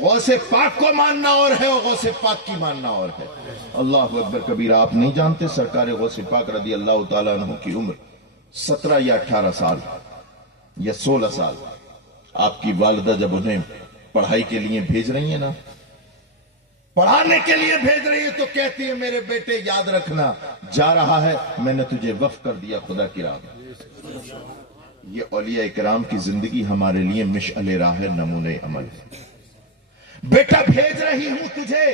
गौसे पाक को मानना और है और गौसे पाक की मानना और है। अल्लाह अकबर कबीरा। आप नहीं जानते सरकार गौसे पाक रदी अल्लाह ताला अन्हु की उम्र 17 या 18 साल या 16 साल। आपकी वालिदा जब उन्हें पढ़ाई के लिए भेज रही है ना, पढ़ाने के लिए भेज रही है, तो कहती है मेरे बेटे याद रखना, जा रहा है, मैंने तुझे वक्फ कर दिया खुदा की राह में। ये औलिया इकराम की जिंदगी हमारे लिए मिशअले राह है, नमूने अमल है। बेटा भेज रही हूं तुझे।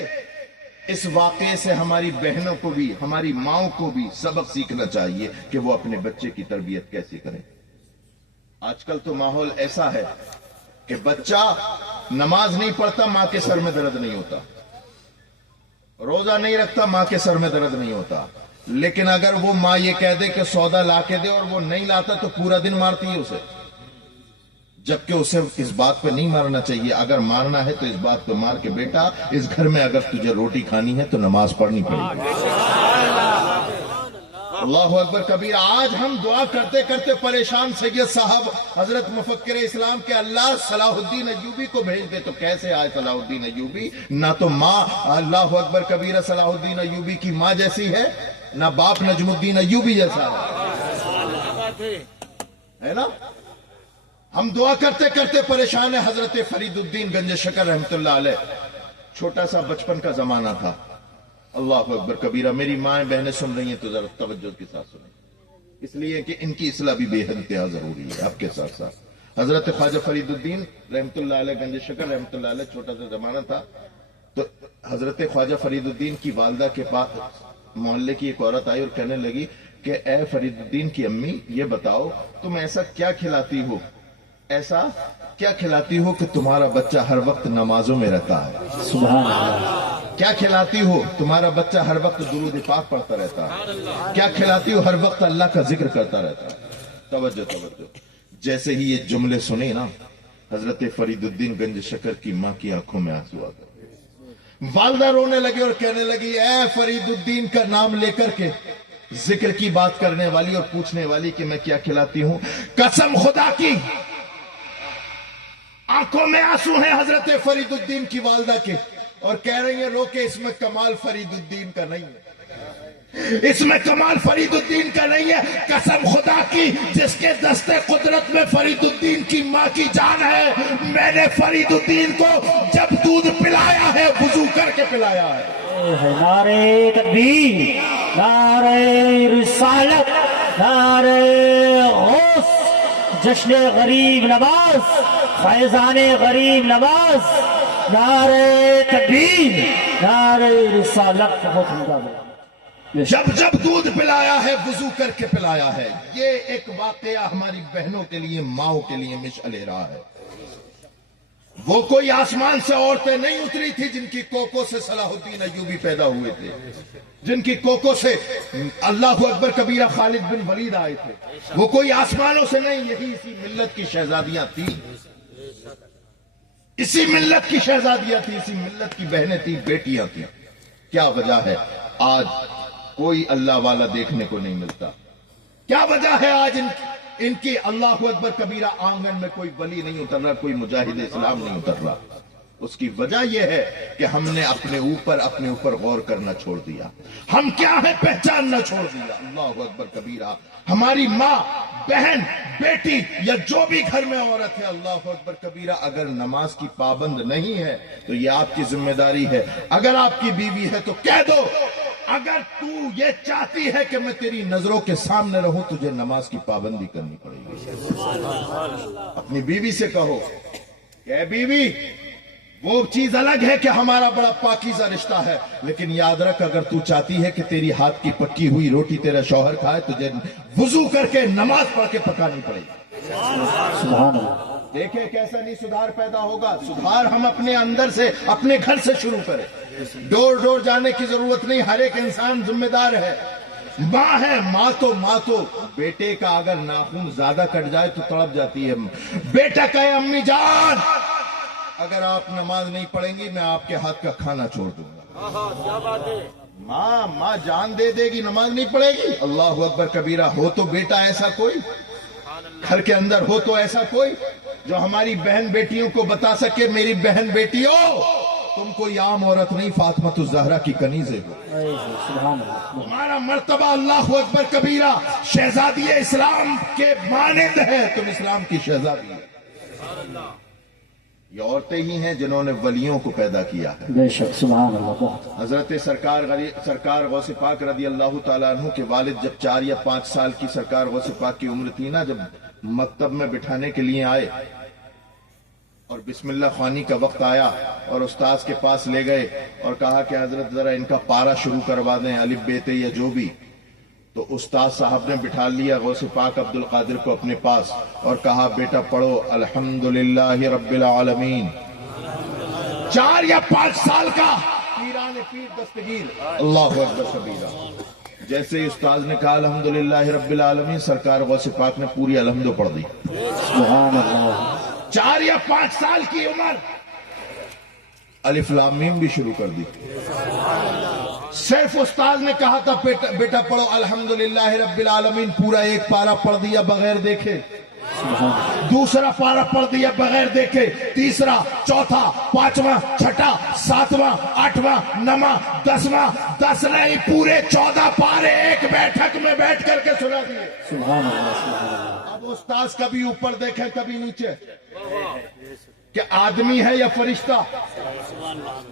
इस वाक़े से हमारी बहनों को भी, हमारी माओं को भी सबक सीखना चाहिए कि वो अपने बच्चे की तरबियत कैसे करें। आजकल तो माहौल ऐसा है कि बच्चा नमाज नहीं पढ़ता, मां के सर में दर्द नहीं होता, रोजा नहीं रखता, मां के सर में दर्द नहीं होता। लेकिन अगर वो मां ये कह दे कि सौदा ला के दे और वो नहीं लाता तो पूरा दिन मारती है उसे, जबकि उसे इस बात पे नहीं मारना चाहिए। अगर मारना है तो इस बात पे मार के बेटा इस घर में अगर तुझे रोटी खानी है तो नमाज पढ़नी पड़ेगी। अल्लाह अकबर कबीर। आज हम दुआ करते करते परेशान सैयद साहब हजरत मुफक्किर इस्लाम के अल्लाह सलाहुद्दीन अय्यूबी को भेज दे, तो कैसे आए सलाहुद्दीन अय्यूबी? ना तो माँ अल्लाह अकबर कबीर सलाहुद्दीन अय्यूबी की माँ जैसी है, ना बाप नजमुद्दीन अय्यूबी जैसा है ना। हम दुआ करते करते परेशान है। हजरत फरीदुद्दीन गंज शकर रहमतुल्लाह अलैह, छोटा सा बचपन का जमाना था। अल्लाह अकबर कबीरा। मेरी माएं बहनें सुन रही हैं तो जरा तवज्जो के साथ सुनें, इसलिए कि इनकी इस्लाह भी बेहद इंतहा जरूरी है। आपके साथ साथ हजरत ख्वाजा फरीदुद्दीन रहमतुल्लाह अलैह गंज शकर रहमतुल्लाह अलैह, छोटा सा जमाना था, तो हजरत ख्वाजा फरीदुद्दीन की वालदा के पास मोहल्ले की एक औरत आई और कहने लगी कि ए फरीदुद्दीन की अम्मी, ये बताओ तुम ऐसा क्या खिलाती हो, ऐसा क्या खिलाती हो कि तुम्हारा बच्चा हर वक्त नमाजों में रहता है। सुभान अल्लाह। क्या खिलाती हो तुम्हारा बच्चा हर वक्त दुरूद पाक पढ़ता रहता है। क्या खिलाती हो हर वक्त अल्लाह का जिक्र करता रहता है। तवज्जो तवज्जो। जैसे ही ये जुमले सुने ना, हजरत फरीदुद्दीन गंज शकर की मां की आंखों में आंसू आ गए। वालदा रोने लगी और कहने लगी, ए फरीदुद्दीन का नाम लेकर के जिक्र की बात करने वाली और पूछने वाली कि मैं क्या खिलाती हूं, कसम खुदा की आंखों में आंसू हैं हजरत फरीदुद्दीन की वालदा के, और कह रही है रो के, इसमें कमाल फरीदुद्दीन का नहीं है, इसमें कमाल फरीदुद्दीन का नहीं है। कसम खुदा की जिसके दस्ते कुदरत में फरीदुद्दीन की मां की जान है, मैंने फरीदुद्दीन को जब दूध पिलाया है वुजू करके पिलाया है। नारे तकबीर, नारे रिसालत, नारे गौस, जश्न गरीब नवाज, फैजाने गरीब नवाज, नारे तकबीर, नारे रिसालत। जब जब दूध पिलाया है वुजू करके पिलाया है। ये एक वाकया हमारी बहनों के लिए, माओं के लिए मिशअले राह है। वो कोई आसमान से औरतें नहीं उतरी थी जिनकी कोको से सलाहुद्दीन अय्यूबी पैदा हुए थे, जिनकी कोको से अल्लाह अकबर कबीरा खालिद बिन वलीद आए थे। वो कोई आसमानों से नहीं, यही इसी मिल्लत की शहजादियां थी, इसी मिल्लत की शहजादियां थी, इसी मिल्लत की बहनें थी, बेटियां थी। क्या वजह है आज कोई अल्लाह वाला देखने को नहीं मिलता? क्या वजह है आज इनकी अल्लाह अकबर कबीरा आंगन में कोई वली नहीं उतर रहा, कोई मुजाहिद इस्लाम नहीं उतर रहा? उसकी वजह यह है कि हमने अपने ऊपर गौर करना छोड़ दिया। हम क्या है पहचानना छोड़ दिया। अल्लाह अकबर कबीरा। हमारी माँ, बहन, बेटी या जो भी घर में औरत है, अल्लाह अकबर कबीरा, अगर नमाज की पाबंद नहीं है तो यह आपकी जिम्मेदारी है। अगर आपकी बीवी है तो कह दो, अगर तू ये चाहती है कि मैं तेरी नजरों के सामने रहूं, तुझे नमाज की पाबंदी करनी पड़ेगी। अपनी बीवी से कहो, क्या बीवी, वो चीज अलग है कि हमारा बड़ा पाकीज़ा रिश्ता है, लेकिन याद रख, अगर तू चाहती है कि तेरी हाथ की पक्की हुई रोटी तेरा शौहर खाए, तुझे वुजू करके नमाज पढ़ के पकानी पड़ेगी। सुभान अल्लाह। देखे कैसा नहीं सुधार पैदा होगा। सुधार हम अपने अंदर से, अपने घर से शुरू करें। डोर डोर जाने की जरूरत नहीं, हर एक इंसान जिम्मेदार है। माँ है, माँ तो बेटे का अगर नाखून ज्यादा कट जाए तो तड़प जाती है। बेटा कहे अम्मी जान, अगर आप नमाज नहीं पढ़ेंगी मैं आपके हाथ का खाना छोड़ दूंगा। क्या बात है। माँ जान दे देगी, नमाज नहीं पढ़ेगी। अल्लाह अकबर कबीरा। हो तो बेटा ऐसा कोई, घर के अंदर हो तो ऐसा कोई, جو ہماری بہن بیٹیوں کو بتا سکے میری بہن بیٹیوں تم کوئی عام عورت نہیں، فاطمۃ الزہرا کی کنیزیں ہو، سبحان اللہ. تمہارا مرتبہ اللہ اکبر کبیرہ شہزادی اسلام کے مانند ہے، تم اسلام کی شہزادی ہے. یہ عورتیں ہی ہیں جنہوں نے ولیوں کو پیدا کیا ہے. بے شک سبحان اللہ. بہت حضرت سرکار غوث پاک رضی اللہ تعالیٰ عنہ کے والد جب 4 یا 5 سال کی سرکار غوث پاک کی عمر تھی نا، جب مکتب میں بٹھانے کے لیے آئے اور بسم اللہ خوانی کا وقت آیا اور استاذ کے پاس لے گئے اور کہا کہ حضرت ذرا ان کا پارا شروع کروا دیں، الف بیتے یا جو بھی. تو استاد صاحب نے بٹھا لیا غوث پاک عبد القادر کو اپنے پاس اور کہا بیٹا پڑھو الحمدللہ رب العالمین. 4 یا 5 سال کا پیران پیر دستگیر، اللہ اکبر کبیرہ. جیسے ہی استاد نے کہا الحمدللہ رب العالمین، سرکار غوث پاک نے پوری الحمد پڑھ دی. سبحان اللہ. 4 یا 5 سال کی عمر، الف لام میم بھی شروع کر دی. صرف استاد نے کہا تھا بیٹا پڑھو الحمدللہ رب العالمین، پورا ایک پارا پڑھ دیا بغیر دیکھے، دوسرا پارا پڑھ دیا بغیر دیکھے، تیسرا، چوتھا، 5واں، 6واں، 7واں، 8واں، 9واں، 10واں، 10 نہیں پورے 14 پارے ایک بیٹھک میں بیٹھ کر کے سنا دیے. سبحان اللہ. سبحان اللہ. اب استاذ کبھی اوپر دیکھے کبھی نیچے، کہ آدمی ہے یا فرشتہ.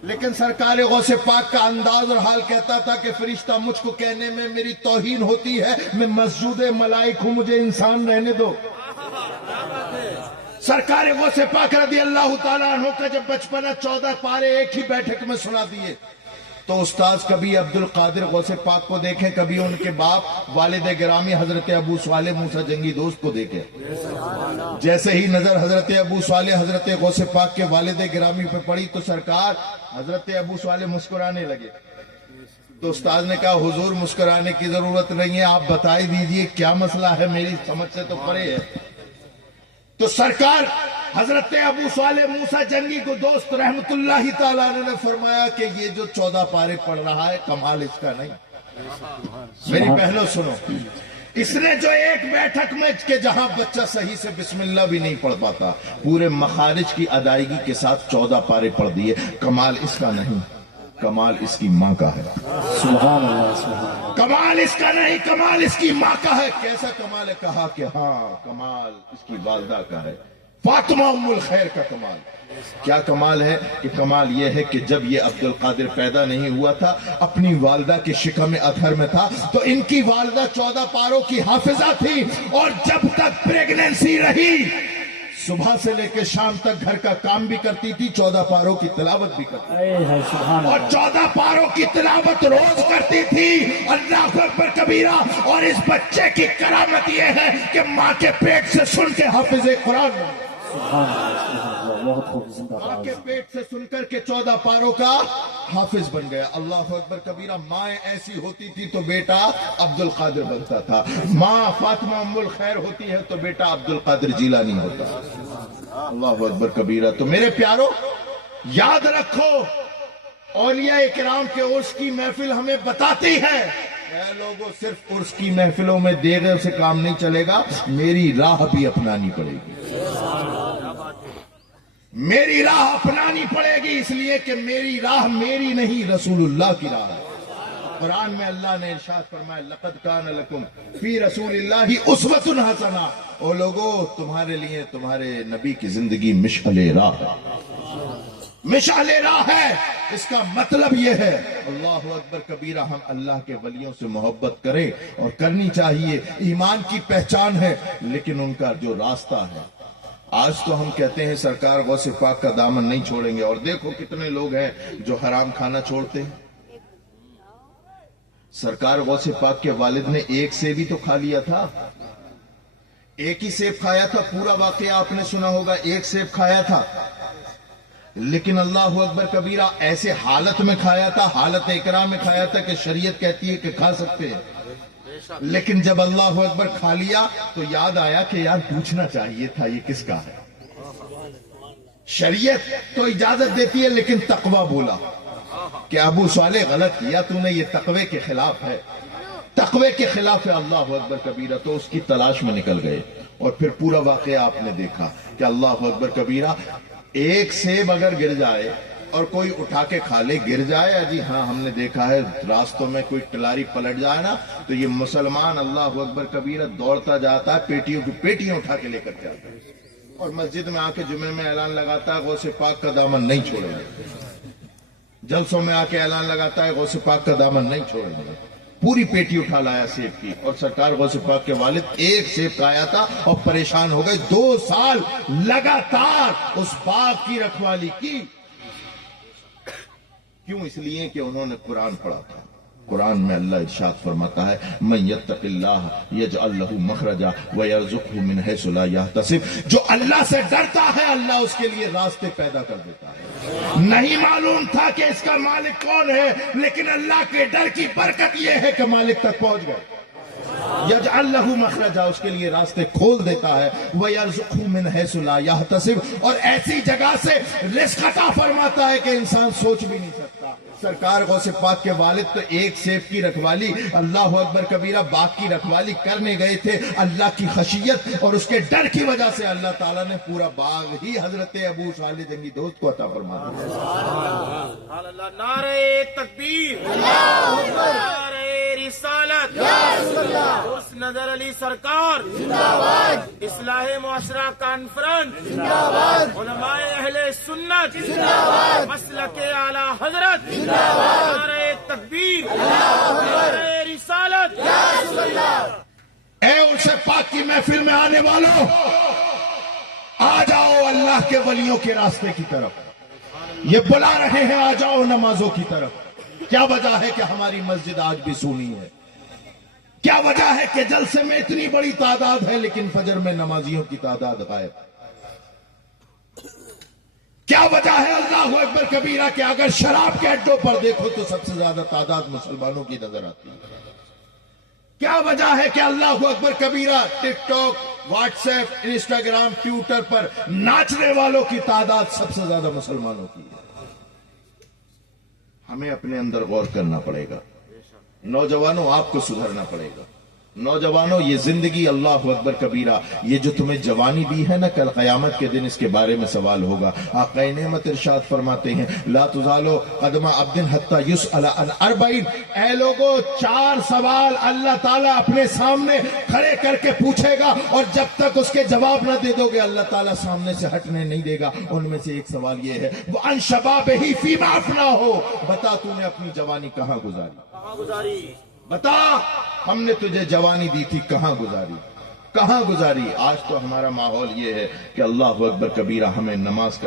لیکن سرکار غوث پاک کا انداز اور حال کہتا تھا کہ فرشتہ مجھ کو کہنے میں میری توہین ہوتی ہے، میں مسجود ملائک ہوں، مجھے انسان رہنے دو. سرکار غوث پاک رضی اللہ تعالیٰ عنہ کا جب بچپنا 14 پارے ایک ہی بیٹھک میں سنا دیے، تو استاذ کبھی عبد القادر غوث پاک کو دیکھیں، کبھی ان کے باپ والد گرامی حضرت ابو صالح موسیٰ جنگی دوست کو دیکھیں. جیسے ہی نظر حضرت ابو صالح حضرت غوث پاک کے والد گرامی پہ پڑی تو سرکار حضرت ابو صالح مسکرانے لگے. تو استاذ نے کہا حضور مسکرانے کی ضرورت نہیں ہے، آپ بتائی دیجئے کیا مسئلہ ہے، میری سمجھ سے تو پرے ہے. تو سرکار حضرت ابو صالح موسیٰ جنگی کو دوست رحمت اللہ تعالیٰ نے فرمایا کہ یہ جو 14 پارے پڑھ رہا ہے کمال اس کا نہیں. میری بہنوں سنو، اس نے جو ایک بیٹھک میں کہ جہاں بچہ صحیح سے بسم اللہ بھی نہیں پڑھ پاتا، پورے مخارج کی ادائیگی کے ساتھ 14 پارے پڑھ دیے. کمال اس کا نہیں، کمال اس کی ماں کا ہے. سبحان اللہ. سبحان اللہ. کمال اس کا نہیں، کمال اس کی ماں کا ہے. کیسا کمال ہے؟ کہا کہ ہاں کمال اس کی والدہ کا ہے، فاطمہ ام الخیر کا کمال. کیا کمال ہے؟ کہ کمال یہ ہے کہ جب یہ عبد القادر پیدا نہیں ہوا تھا، اپنی والدہ کے شکم اطہر میں تھا، تو ان کی والدہ 14 پاروں کی حافظہ تھی، اور جب تک پریگننسی رہی صبح سے لے کے شام تک گھر کا کام بھی کرتی تھی، 14 پاروں کی تلاوت بھی کرتی تھی، سبحان اور اللہ. 14 پاروں کی تلاوت روز کرتی تھی. اللہ اکبر کبیرہ. اور اس بچے کی کرامت یہ ہے کہ ماں کے پیٹ سے سن کے حافظ قرآن، سبحان اللہ. سبحان اللہ. بہت خوب. زندہ ماں باد. کے پیٹ سے سن کر کے 14 پاروں کا حافظ بن گیا. اللہ اکبر کبیرہ. مائیں ایسی ہوتی تھی تو بیٹا عبد القادر بنتا تھا. ماں فاطمہ ام الخیر ہوتی ہے تو بیٹا عبد القادر جیلانی ہوتا. اللہ اکبر کبیرہ. تو میرے پیارو یاد رکھو، اولیاء کرام کے عرس کی محفل ہمیں بتاتی ہے اے لوگوں صرف عرس کی محفلوں میں دیگر سے کام نہیں چلے گا، میری راہ بھی اپنانی پڑے گی. میری راہ اپنانی پڑے گی، اس لیے کہ میری راہ میری نہیں، رسول اللہ کی راہ ہے. قرآن میں اللہ نے ارشاد فرمایا لقد کان لکم فی رسول اللہ اسوۃ حسنہ. او لوگو تمہارے لیے تمہارے نبی کی زندگی مشعل راہ ہے، مشعل راہ ہے. اس کا مطلب یہ ہے اللہ اکبر کبیرہ ہم اللہ کے ولیوں سے محبت کریں، اور کرنی چاہیے، ایمان کی پہچان ہے، لیکن ان کا جو راستہ ہے. آج تو ہم کہتے ہیں سرکار غوث پاک کا دامن نہیں چھوڑیں گے، اور دیکھو کتنے لوگ ہیں جو حرام کھانا چھوڑتے ہیں. سرکار غوث پاک کے والد نے ایک سیب ہی تو کھا لیا تھا، ایک ہی سیب کھایا تھا. پورا واقعہ آپ نے سنا ہوگا، ایک سیب کھایا تھا، لیکن اللہ اکبر کبیرہ ایسے حالت میں کھایا تھا، حالت اکرام میں کھایا تھا کہ شریعت کہتی ہے کہ کھا سکتے ہیں. لیکن جب اللہ اکبر کھا لیا تو یاد آیا کہ یار پوچھنا چاہیے تھا یہ کس کا ہے. شریعت تو اجازت دیتی ہے، لیکن تقوی بولا کہ ابو صالح غلط کیا، تو نے یہ تقوی کے خلاف ہے، تقوی کے خلاف ہے. اللہ اکبر کبیرہ. تو اس کی تلاش میں نکل گئے. और फिर पूरा वाकया आपने देखा कि अल्लाह अकबर कबीरा, एक सेब अगर गिर जाए और कोई उठा के खा ले, गिर जाए जी हाँ, हमने देखा है रास्तों में कोई टिलारी पलट जाए ना तो ये मुसलमान अल्लाह अकबर कबीरा दौड़ता जाता है, पेटियों की पेटियां उठा के लेकर जाता है और मस्जिद में आके जुमे में ऐलान लगाता है गौसे पाक का दामन नहीं छोड़ेंगे, जलसों में आके ऐलान लगाता है गौसे पाक का दामन नहीं छोड़ेंगे। पूरी पेटी उठा लाया सेब की, और सरकार गौसे पाक के वालिद एक सेब खाया था और परेशान हो गए। 2 साल लगातार उस बाग की रखवाली की। क्यों? इसलिए कि उन्होंने कुरान पढ़ा था। कुरान में अल्लाह इरशाद फरमाता है, मन यत्तकिल्लाह यजअल लहू मखरजा व यरज़ुक़हु मिन हैसु ला यहतसिब। जो अल्लाह से डरता है अल्लाह उसके लिए रास्ते पैदा कर देता है। नहीं मालूम था कि इसका मालिक कौन है, लेकिन अल्लाह के डर की बरकत यह है कि मालिक तक पहुंच गए। यजअल लहू मखरजा, उसके लिए रास्ते खोल देता है। व यरज़ुक़हु मिन हैसु ला यहतसिब, और ऐसी जगह से रिज़्क़ अता फरमाता है कि इंसान सोच भी नहीं सकता। सरकार गौसे पाक के वालिद तो एक सेब की रखवाली, अल्लाह अकबर कबीरा, बाग की रखवाली करने गए थे। अल्लाह की खशियत और उसके डर की वजह से अल्लाह ताला ने पूरा बाग ही हजरत अबू साले जंगी दोस्त को अता फरमा दिया। नारे तकबीर, नारे रिसालत, उस नजर अली सरकार जिंदाबाद, इस्लाह मुआशरा कॉन्फ्रेंस जिंदाबाद, उलमाए अहले सुन्नत जिंदाबाद, मसलके आला हजरत जिंदाबाद, नारे तकबीर, नारे रिसालत। ए उनसे पाक की महफिल में आने वालों, आ जाओ अल्लाह के वलियों के रास्ते की तरफ। ये बुला रहे हैं, आ जाओ नमाजों की तरफ। क्या वजह है कि हमारी मस्जिद आज भी सूनी है? क्या वजह है कि जलसे में इतनी बड़ी तादाद है लेकिन फजर में नमाजियों की तादाद गायब? क्या वजह है अल्लाह अकबर कबीरा कि अगर शराब के अड्डों पर देखो तो सबसे ज्यादा तादाद मुसलमानों की नजर आती है? क्या वजह है कि अल्लाह अकबर कबीरा टिकटॉक, व्हाट्सएप, इंस्टाग्राम, ट्विटर पर नाचने वालों की तादाद सबसे ज्यादा मुसलमानों की है? हमें अपने अंदर गौर करना पड़ेगा। नौजवानों, आपको सुधरना पड़ेगा। नौजवानों, ये जिंदगी अल्लाह अकबर कबीरा, ये जो तुम्हें जवानी दी है ना, कल क़यामत के दिन इसके बारे में सवाल होगा। आक़ा नेमत इरशाद फरमाते हैं, ला तुज़ालो क़दमा अब्दिन हत्ता युसअल अन अर्बईन। ऐ लोगों, 4 सवाल अल्लाह ताला अपने सामने खड़े करके पूछेगा, और जब तक उसके जवाब न दे दोगे अल्लाह ताला सामने से हटने नहीं देगा। उनमें से एक सवाल ये है, वो अन शबाबिही फीमा अफना हो, बता तूने अपनी जवानी कहां गुजारी? बता, हमने तुझे जवानी दी थी, कहां गुजारी? आज तो हमारा माहौल ये है कि अल्लाह अकबर कबीरा, हमें नमाज का